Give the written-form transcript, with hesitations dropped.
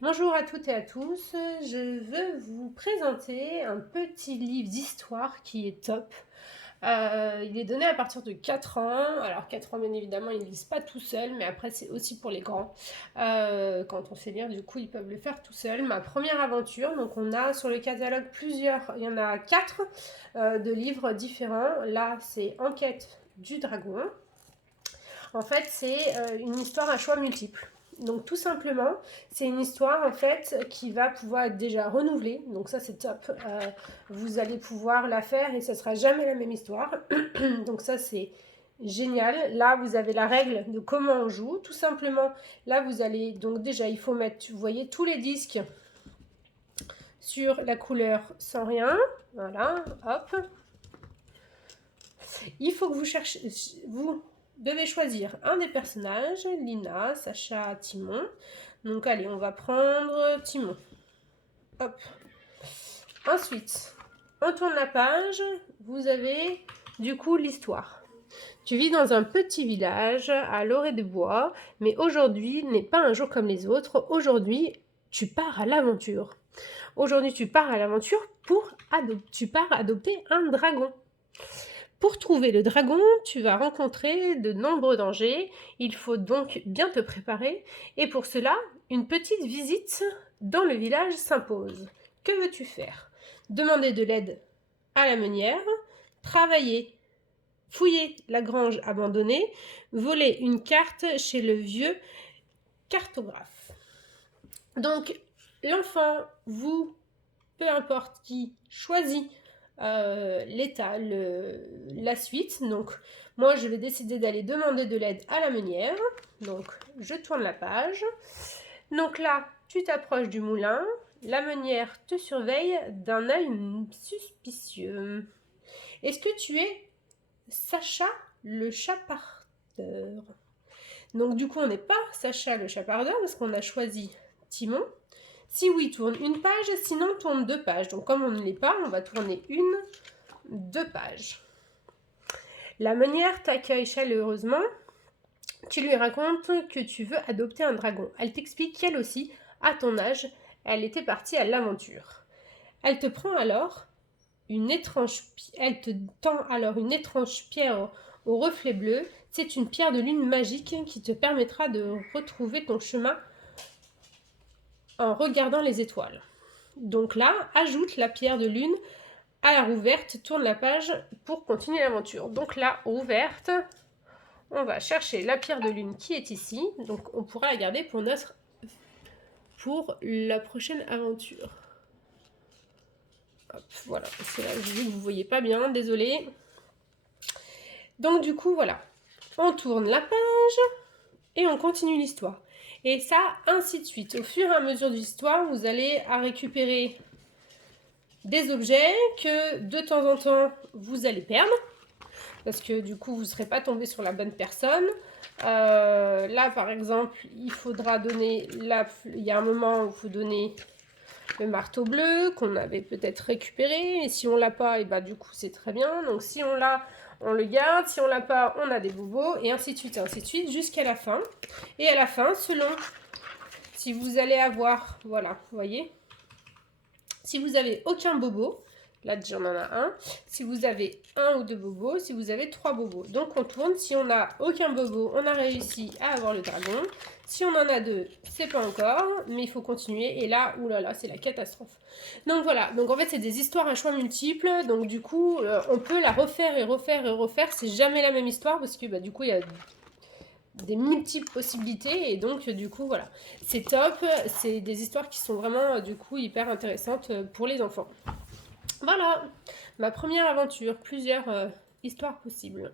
Bonjour à toutes et à tous, je veux vous présenter un petit livre d'histoire qui est top. Il est donné à partir de 4 ans. Alors 4 ans bien évidemment ils ne lisent pas tout seuls, mais après c'est aussi pour les grands. Quand on sait lire du coup ils peuvent le faire tout seuls. Ma première aventure, donc on a sur le catalogue plusieurs, il y en a 4 de livres différents. Là c'est Enquête du dragon. En fait, c'est une histoire à choix multiples. Donc tout simplement, c'est une histoire en fait qui va pouvoir être déjà renouvelée. Donc ça c'est top. Vous allez pouvoir la faire et ça sera jamais la même histoire. Donc ça c'est génial. Là vous avez la règle de comment on joue. Tout simplement, là vous allez donc déjà il faut mettre, vous voyez tous les disques sur la couleur sans rien. Voilà, hop. Il faut que vous devez choisir un des personnages, Lina, Sacha, Timon. Donc allez, on va prendre Timon. Hop. Ensuite, on tourne la page, vous avez du coup l'histoire. Tu vis dans un petit village à l'orée des bois, mais aujourd'hui n'est pas un jour comme les autres. Aujourd'hui, tu pars à l'aventure. Aujourd'hui, tu pars à l'aventure tu pars adopter un dragon. Pour trouver le dragon, tu vas rencontrer de nombreux dangers. Il faut donc bien te préparer. Et pour cela, une petite visite dans le village s'impose. Que veux-tu faire? Demander de l'aide à la meunière, travailler, fouiller la grange abandonnée, voler une carte chez le vieux cartographe. Donc, l'enfant, vous, peu importe qui, choisit la suite. Donc, moi, je vais décider d'aller demander de l'aide à la meunière. Donc, je tourne la page. Donc là, tu t'approches du moulin. La meunière te surveille d'un œil suspicieux. Est-ce que tu es Sacha le chapardeur? Donc, du coup, on n'est pas Sacha le chapardeur parce qu'on a choisi Timon. Si oui, tourne une page, sinon tourne 2 pages. Donc comme on ne l'est pas, on va tourner 2 pages. La meunière t'accueille chaleureusement. Tu lui racontes que tu veux adopter un dragon. Elle t'explique qu'elle aussi, à ton âge, elle était partie à l'aventure. Elle te prend alors elle te tend alors une étrange pierre au reflet bleu. C'est une pierre de lune magique qui te permettra de retrouver ton chemin en regardant les étoiles. Donc là, ajoute la pierre de lune à la rouverte, tourne la page pour continuer l'aventure. Donc là, rouverte, on va chercher la pierre de lune qui est ici. Donc on pourra la garder pour la prochaine aventure. Hop, voilà, c'est là, je dis que vous voyez pas bien, désolé. Donc du coup, voilà, on tourne la page et on continue l'histoire. Et ça, ainsi de suite. Au fur et à mesure de l'histoire, vous allez à récupérer des objets que de temps en temps vous allez perdre parce que du coup vous ne serez pas tombé sur la bonne personne. Là par exemple il faudra donner il y a un moment où il faut donner le marteau bleu qu'on avait peut-être récupéré, et si on l'a pas, et bah du coup c'est très bien. Donc si on l'a, on le garde, si on l'a pas, on a des bobos, et ainsi de suite jusqu'à la fin. Et à la fin, selon si vous allez avoir, voilà, vous voyez, si vous avez aucun bobo, là j'en en a un. Si vous avez 1 ou 2 bobos, si vous avez 3 bobos. Donc on tourne, si on n'a aucun bobo, on a réussi à avoir le dragon. Si on en a 2, c'est pas encore, mais il faut continuer. Et là, oulala, c'est la catastrophe. Donc voilà, donc en fait c'est des histoires à choix multiples. Donc du coup, on peut la refaire et refaire et refaire. C'est jamais la même histoire parce que bah, du coup il y a des multiples possibilités, et donc du coup voilà, c'est top. C'est des histoires qui sont vraiment du coup hyper intéressantes pour les enfants. Voilà, ma première aventure, plusieurs histoires possibles.